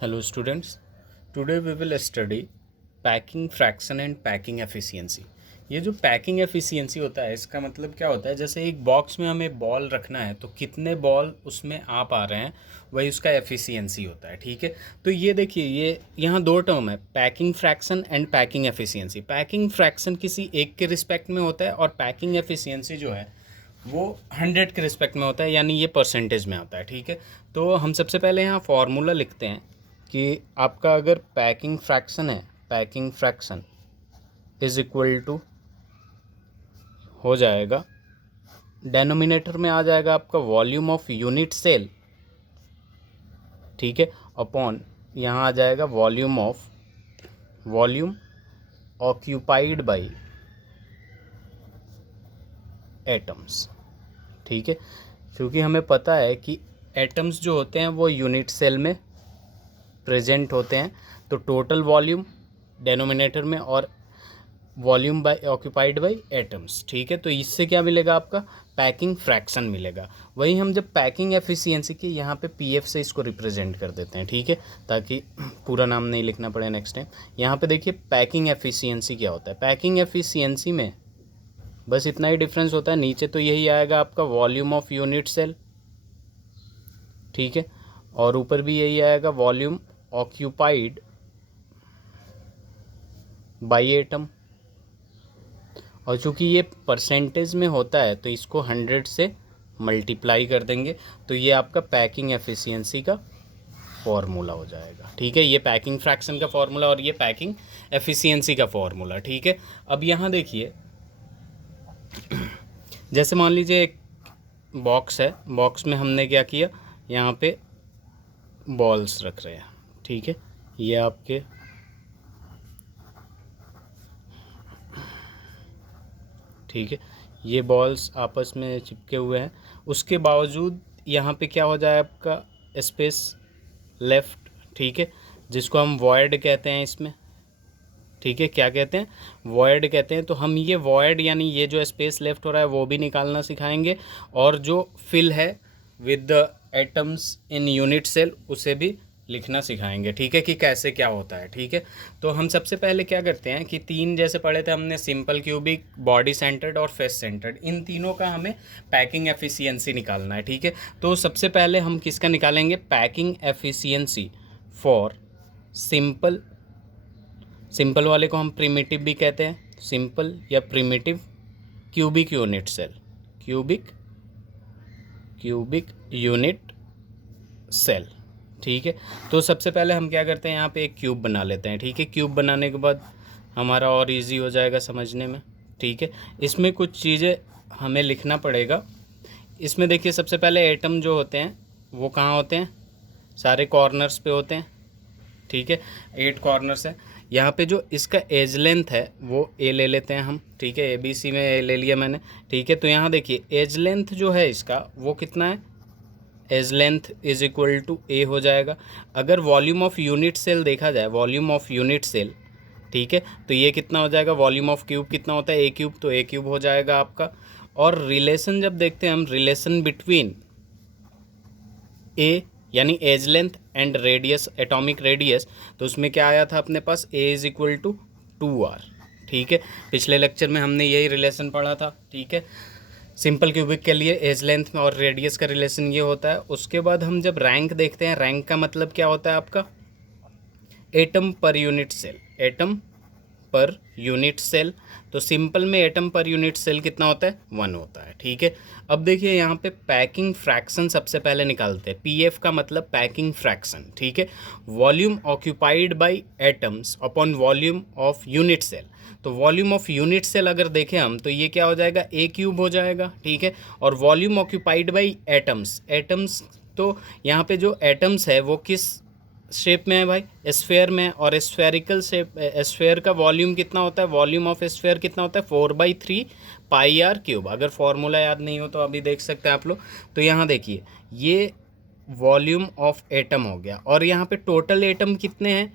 Hello students, today we will study packing fraction and packing efficiency. ये जो packing efficiency होता है इसका मतलब क्या होता है, जैसे एक बॉक्स में हमें बॉल रखना है तो कितने बॉल उसमें आ पा रहे हैं वही उसका एफिशिएंसी होता है। ठीक है, तो ये देखिए, ये यहाँ दो टर्म है, packing fraction and packing efficiency. Packing fraction किसी एक के रिस्पेक्ट में होता है और पैकिंग एफिशिएंसी जो है वो 100 के रिस्पेक्ट में होता है, यानी ये परसेंटेज में आता है। ठीक है, तो हम सबसे पहले यहाँ फॉर्मूला लिखते हैं कि आपका अगर पैकिंग फ्रैक्शन है, packing fraction is equal to हो जाएगा, डेनोमिनेटर में आ जाएगा आपका वॉल्यूम ऑफ यूनिट सेल, ठीक है, अपॉन यहाँ आ जाएगा वॉल्यूम ऑक्यूपाइड बाई एटम्स। ठीक है, क्योंकि हमें पता है कि एटम्स जो होते हैं वो यूनिट सेल में प्रेजेंट होते हैं, तो टोटल वॉल्यूम डेनोमिनेटर में और volume by occupied by atoms. ठीक है, तो इससे क्या मिलेगा, आपका पैकिंग फ्रैक्शन मिलेगा। वही हम जब पैकिंग एफिशिएंसी की यहाँ पे पीएफ से इसको रिप्रेजेंट कर देते हैं, ठीक है, ताकि पूरा नाम नहीं लिखना पड़े नेक्स्ट टाइम। यहाँ पे देखिए पैकिंग एफिशिएंसी क्या होता है। पैकिंग एफिशिएंसी में बस इतना ही डिफरेंस होता है, नीचे तो यही आएगा आपका वॉल्यूम ऑफ यूनिट सेल, ठीक है, और ऊपर भी यही आएगा वॉल्यूम ऑक्यूपाइड बाई एटम। और चूंकि ये परसेंटेज में होता है तो इसको 100 से मल्टीप्लाई कर देंगे, तो ये आपका पैकिंग एफिशिएंसी का फॉर्मूला हो जाएगा। ठीक है, ये पैकिंग फ्रैक्शन का फॉर्मूला और ये पैकिंग एफिशिएंसी का फॉर्मूला। ठीक है, अब यहाँ देखिए, जैसे मान लीजिए एक बॉक्स है, बॉक्स में हमने क्या किया, यहाँ पे बॉल्स रख रहे हैं। ठीक है, ये आपके ठीक है, ये बॉल्स आपस में चिपके हुए हैं, उसके बावजूद यहाँ पे क्या हो जाए, आपका स्पेस लेफ्ट, ठीक है, जिसको हम वॉइड कहते हैं इसमें। ठीक है, क्या कहते हैं, वॉइड कहते हैं। तो हम ये वॉइड यानी ये जो स्पेस लेफ्ट हो रहा है वो भी निकालना सिखाएंगे, और जो फिल है with the atoms in unit cell उसे भी लिखना सिखाएंगे। ठीक है, कि कैसे क्या होता है। ठीक है, तो हम सबसे पहले क्या करते हैं कि तीन जैसे पढ़े थे हमने, सिंपल, क्यूबिक, बॉडी सेंटर्ड और फेस सेंटर्ड, इन तीनों का हमें पैकिंग एफिशिएंसी निकालना है। ठीक है, तो सबसे पहले हम किसका निकालेंगे, packing efficiency for simple. Simple वाले को हम प्रिमिटिव भी कहते हैं, सिंपल या primitive cubic unit cell, cubic unit cell. ठीक है, तो सबसे पहले हम क्या करते हैं, यहाँ पे एक क्यूब बना लेते हैं। ठीक है, क्यूब बनाने के बाद हमारा और इजी हो जाएगा समझने में। ठीक है, इसमें कुछ चीज़ें हमें लिखना पड़ेगा। इसमें देखिए, सबसे पहले एटम जो होते हैं वो कहाँ होते हैं, सारे कॉर्नर्स पे होते हैं। ठीक है, 8 कॉर्नर्स है। यहाँ पे जो इसका एज लेंथ है वो ए ले लेते हैं हम। ठीक है, ABC में ए ले लिया मैंने। ठीक है, तो यहाँ देखिए एज लेंथ जो है इसका वो कितना है, edge length is equal to A हो जाएगा। अगर वॉल्यूम ऑफ यूनिट सेल देखा जाए, वॉल्यूम ऑफ यूनिट सेल, ठीक है, तो ये कितना हो जाएगा, वॉल्यूम ऑफ क्यूब कितना होता है, ए क्यूब, तो ए क्यूब हो जाएगा आपका। और रिलेशन जब देखते हैं हम, रिलेशन बिटवीन ए यानी edge length and radius, atomic radius, तो उसमें क्या आया था अपने पास, a is equal to 2r। ठीक है, पिछले लेक्चर में हमने यही रिलेशन पढ़ा था। ठीक है, सिंपल क्यूबिक के लिए एज लेंथ में और रेडियस का रिलेशन ये होता है। उसके बाद हम जब रैंक देखते हैं, रैंक का मतलब क्या होता है आपका, atom per unit cell, atom per unit cell. तो सिंपल में एटम पर यूनिट सेल कितना होता है, 1 होता है। ठीक है, अब देखिए यहाँ पे पैकिंग फ्रैक्शन सबसे पहले निकालते हैं। पीएफ का मतलब पैकिंग फ्रैक्शन। ठीक है, volume occupied by atoms upon volume of unit cell. तो वॉल्यूम ऑफ यूनिट सेल अगर देखें हम, तो ये क्या हो जाएगा, ए क्यूब हो जाएगा। ठीक है, और volume occupied by atoms, atoms, तो यहाँ पे जो एटम्स है वो किस शेप में है भाई, स्फेयर में, और स्फेरिकल शेप, स्फेयर का वॉल्यूम कितना होता है, वॉल्यूम ऑफ स्फेयर कितना होता है, 4/3 पाई आर क्यूब। अगर फॉर्मूला याद नहीं हो तो अभी देख सकते हैं आप लोग। तो यहाँ देखिए, ये वॉल्यूम ऑफ एटम हो गया, और यहाँ पे टोटल एटम कितने हैं,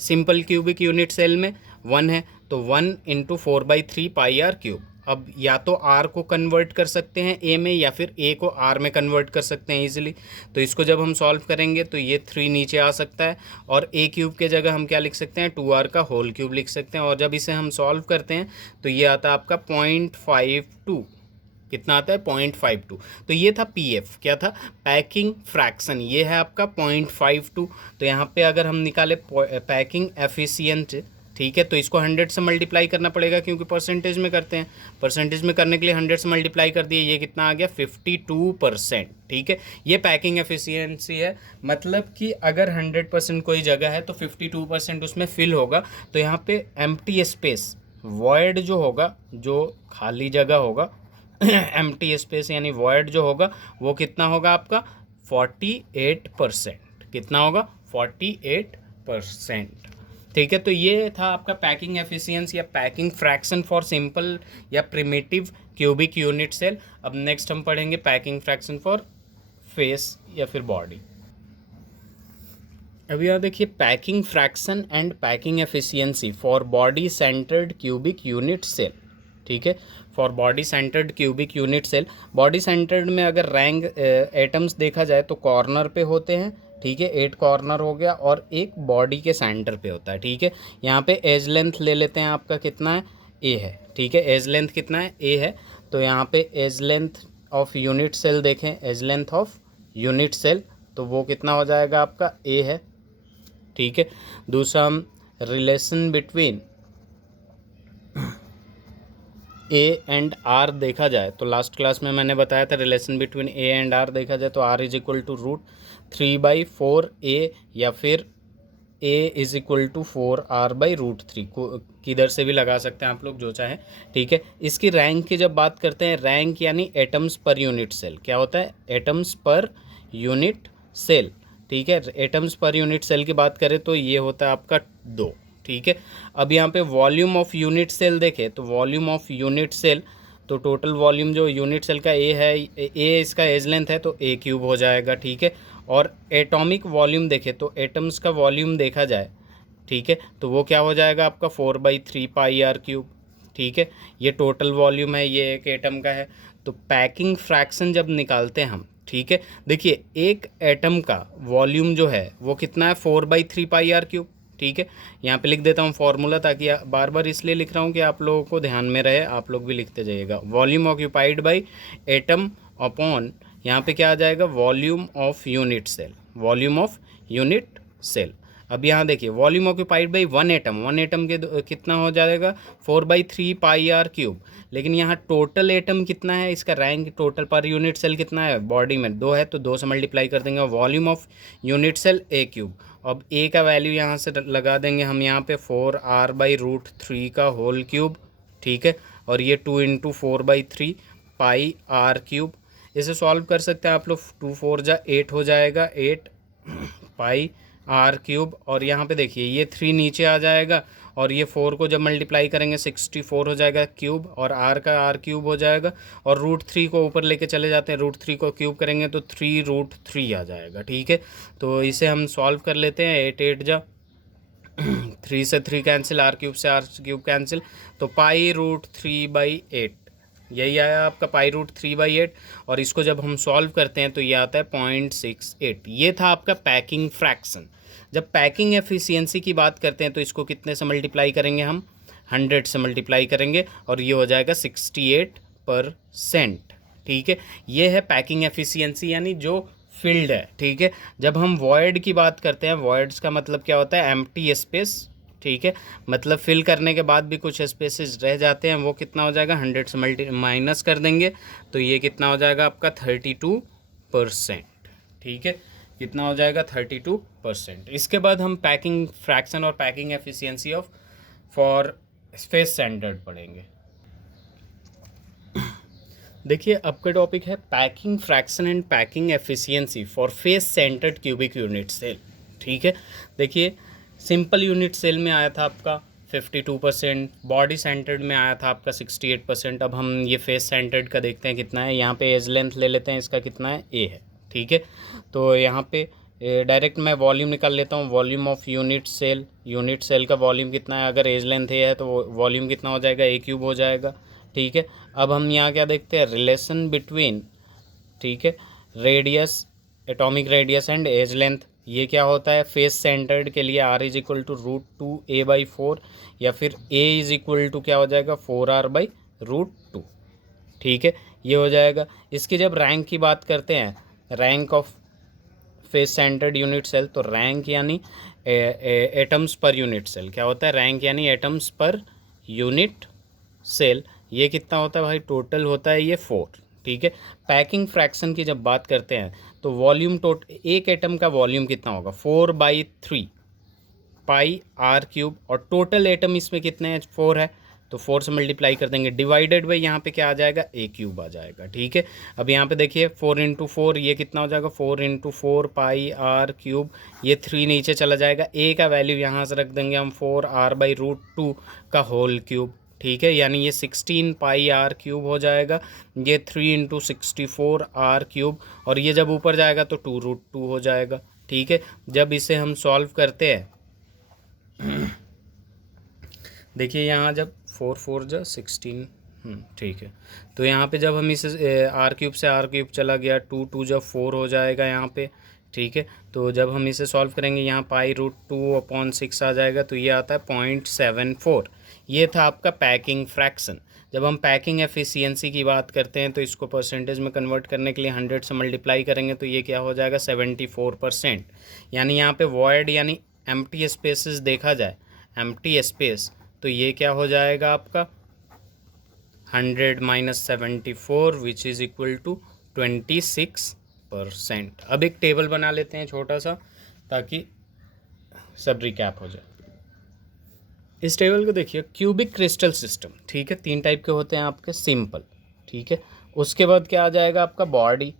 सिंपल क्यूबिक यूनिट सेल में 1 है, तो 1 × 4/3 पाई आर क्यूब। अब या तो आर को कन्वर्ट कर सकते हैं ए में, या फिर ए को आर में कन्वर्ट कर सकते हैं इजीली। तो इसको जब हम सॉल्व करेंगे तो ये 3 नीचे आ सकता है, और ए क्यूब के जगह हम क्या लिख सकते हैं, 2r का होल क्यूब लिख सकते हैं। और जब इसे हम सॉल्व करते हैं तो ये आता है आपका 0.52, कितना आता है 0.52। तो ये था पीएफ, क्या था, पैकिंग फ्रैक्शन, ये है आपका 0.52। तो यहाँ पे अगर हम निकाले पैकिंग एफिशिएंट, ठीक है, तो इसको 100 से मल्टीप्लाई करना पड़ेगा क्योंकि परसेंटेज में करते हैं। परसेंटेज में करने के लिए 100 से मल्टीप्लाई कर दिए, ये कितना आ गया 52%, ठीक है। ये पैकिंग एफिशिएंसी है, मतलब कि अगर 100% कोई जगह है तो 52% उसमें फिल होगा। तो यहाँ पे एम्प्टी स्पेस, वॉइड जो होगा, जो खाली जगह होगा एम्प्टी स्पेस यानी वॉइड जो होगा वो कितना होगा आपका 48%, कितना होगा 48%, ठीक है। तो ये था आपका पैकिंग एफिशिएंसी या पैकिंग फ्रैक्शन फॉर सिंपल या प्रिमिटिव क्यूबिक यूनिट सेल। अब नेक्स्ट हम पढ़ेंगे पैकिंग फ्रैक्शन फॉर फेस या फिर बॉडी। अब यहाँ देखिए packing fraction and packing efficiency for body centred cubic unit cell, ठीक है, for body centred cubic unit cell. Body centred में अगर रैंक एटम्स देखा जाए तो कॉर्नर पे होते हैं, ठीक है, 8 कॉर्नर हो गया, और एक बॉडी के सेंटर पे होता है, ठीक है। यहाँ पे एज लेंथ ले लेते हैं, आपका कितना है, ए है, ठीक है, एज लेंथ कितना है, ए है। तो यहाँ पे edge length of unit cell देखें, edge length of unit cell, तो वो कितना हो जाएगा आपका, ए है, ठीक है। दूसरा हम relation between a and r देखा जाए तो लास्ट क्लास में मैंने बताया था relation between a and r देखा जाए तो r is equal to √3/4 a, या फिर ए इज इक्वल टू 4r/√3 को किधर से भी लगा सकते हैं आप लोग, जो चाहे, ठीक है। इसकी रैंक की जब बात करते हैं, रैंक यानी एटम्स पर यूनिट सेल, क्या होता है, एटम्स पर यूनिट सेल, ठीक है। एटम्स पर यूनिट सेल की बात करें तो ये होता है आपका 2, ठीक है। अब यहाँ पे वॉल्यूम ऑफ यूनिट सेल देखें तो वॉल्यूम ऑफ यूनिट सेल, तो टोटल वॉल्यूम जो यूनिट सेल का ए है, ए इसका एज लेंथ है तो ए क्यूब हो जाएगा, ठीक है। और एटॉमिक वॉल्यूम देखें तो एटम्स का वॉल्यूम देखा जाए, ठीक है, तो वो क्या हो जाएगा आपका 4/3πr³, ठीक है। ये टोटल वॉल्यूम है, ये एक एटम का है। तो पैकिंग फ्रैक्शन जब निकालते हैं हम, ठीक है, देखिए एक एटम का वॉल्यूम जो है वो कितना है 4/3πr³, ठीक है। यहाँ पे लिख देता हूँ फॉर्मूला, ताकि बार बार इसलिए लिख रहा हूँ कि आप लोगों को ध्यान में रहे, आप लोग भी लिखते जाइएगा। Volume occupied by atom upon, यहाँ पे क्या आ जाएगा, volume of unit cell, volume of unit cell. अब यहाँ देखिए volume occupied by 1 atom, 1 atom के कितना हो जाएगा 4/3πr³, लेकिन यहाँ टोटल एटम कितना है, इसका rank total per unit cell कितना है, बॉडी में 2 है तो 2 से मल्टीप्लाई कर देंगे, volume of unit cell a³। अब a का वैल्यू यहाँ से लगा देंगे हम यहाँ पे 4r/√3 का होल क्यूब, ठीक है, और ये 2 × 4/3πr³। इसे सॉल्व कर सकते हैं आप लोग, 2 4 जा 8 हो जाएगा, 8πr³। और यहाँ पे देखिए ये 3 नीचे आ जाएगा, और ये 4 को जब मल्टीप्लाई करेंगे 64 हो जाएगा क्यूब, और r का r³ हो जाएगा, और √3 को ऊपर लेके चले जाते हैं, √3 को क्यूब करेंगे तो 3√3 आ जाएगा, ठीक है। तो इसे हम सॉल्व कर लेते हैं, 8 8 जा 3 से 3 कैंसिल, r³ से r³ कैंसिल, तो π√3/8, यही आया आपका π√3/8। और इसको जब हम सॉल्व करते हैं तो ये आता है 0.68। ये था आपका पैकिंग फ्रैक्शन। जब पैकिंग एफिशिएंसी की बात करते हैं तो इसको कितने से मल्टीप्लाई करेंगे हम, 100 से मल्टीप्लाई करेंगे, और ये हो जाएगा 68%, ठीक है। ये है पैकिंग एफिशिएंसी यानी जो फील्ड है, ठीक है। जब हम वॉइड की बात करते हैं, वॉइड्स का मतलब क्या होता है, एम्प्टी स्पेस, ठीक है, मतलब फिल करने के बाद भी कुछ स्पेसेस रह जाते हैं, वो कितना हो जाएगा 100 से माइनस कर देंगे, तो ये कितना हो जाएगा आपका 32%, ठीक है, कितना हो जाएगा 32%। इसके बाद हम पैकिंग फ्रैक्शन और packing efficiency of for space centred पढ़ेंगे। देखिए अब का टॉपिक है packing fraction and packing efficiency for face centred cubic unit cell, ठीक है। देखिए सिंपल यूनिट सेल में आया था आपका 52%, बॉडी सेंटर्ड में आया था आपका 68%। अब हम ये फेस सेंटर्ड का देखते हैं कितना है। यहाँ पे एज लेंथ ले लेते हैं, इसका कितना है, ए है, ठीक है। तो यहाँ पे डायरेक्ट मैं वॉल्यूम निकाल लेता हूँ, volume of unit cell, unit cell का वॉल्यूम कितना है, अगर एज लेंथ ए है तो वॉल्यूम कितना हो जाएगा, a³ हो जाएगा, ठीक है। अब हम यहाँ क्या देखते हैं, रिलेशन बिटवीन, ठीक है, radius, atomic radius and edge length. ये क्या होता है, फेस सेंटर्ड के लिए r is equal to √2a/4 या फिर a इज इक्वल टू क्या हो जाएगा 4r/√2। ठीक है, ये हो जाएगा। इसकी जब रैंक की बात करते हैं, rank of face centred unit cell, तो रैंक यानी एटम्स पर यूनिट सेल। क्या होता है, रैंक यानी एटम्स पर यूनिट सेल। ये कितना होता है भाई, टोटल होता है ये 4। ठीक है। पैकिंग फ्रैक्शन की जब बात करते हैं तो वॉल्यूम एक एटम का वॉल्यूम कितना होगा 4/3 πr³ और टोटल एटम इसमें कितने हैं 4 है, तो 4 से मल्टीप्लाई कर देंगे, डिवाइडेड बाई यहाँ पे क्या आ जाएगा a³ आ जाएगा। ठीक है। अब यहाँ पे देखिए 4 × 4 ये कितना हो जाएगा 4 × 4 πr³, ये 3 नीचे चला जाएगा, a का वैल्यू यहाँ से रख देंगे हम 4r/√2 का होल क्यूब। ठीक है, यानी ये 16 πr³ हो जाएगा, ये 3 × 64r³ और ये जब ऊपर जाएगा तो 2√2 हो जाएगा। ठीक है। जब इसे हम सॉल्व करते हैं देखिए यहाँ जब 4 4 जा 16, ठीक है, तो यहाँ पे जब हम इसे r³ से r³ चला गया 2 2 जब 4 हो जाएगा यहाँ पे। ठीक है, तो जब हम इसे सॉल्व करेंगे यहाँ π√2/6 आ जाएगा, तो ये आता है 0.74। ये था आपका पैकिंग फ्रैक्शन। जब हम पैकिंग एफिशिएंसी की बात करते हैं तो इसको परसेंटेज में कन्वर्ट करने के लिए 100 से मल्टीप्लाई करेंगे तो ये क्या हो जाएगा 74%। यानी यहाँ पे वॉइड यानी एम्प्टी स्पेसेस देखा जाए, एम्प्टी स्पेस, तो ये क्या हो जाएगा आपका 100 - 74 विच इज़ इक्वल टू 26%। अब एक टेबल बना लेते हैं छोटा सा ताकि सब रिकैप हो जाए। इस टेबल को देखिए, क्यूबिक क्रिस्टल सिस्टम। ठीक है, 3 टाइप के होते हैं आपके, सिंपल। ठीक है, उसके बाद क्या आ जाएगा आपका बॉडी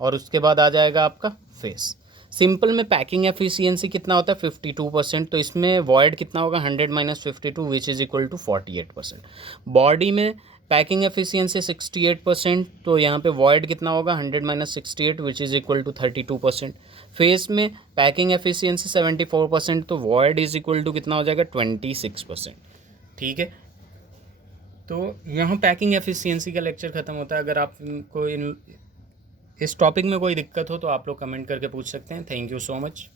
और उसके बाद आ जाएगा आपका फेस। सिंपल में पैकिंग एफिशिएंसी कितना होता है 52%, तो इसमें वॉइड कितना होगा 100 - 52 which is equal to 48%। Body में पैकिंग एफिशिएंसी 68%, तो यहाँ पे वॉइड कितना होगा 100 - 68 which is equal to 32%। Face में पैकिंग एफिशिएंसी 74%, तो वॉइड इज इक्वल टू कितना हो जाएगा 26%। ठीक है, तो यहाँ पैकिंग एफिशिएंसी का लेक्चर ख़त्म होता है। अगर आपको इस टॉपिक में कोई दिक्कत हो तो आप लोग कमेंट करके पूछ सकते हैं। Thank you so much.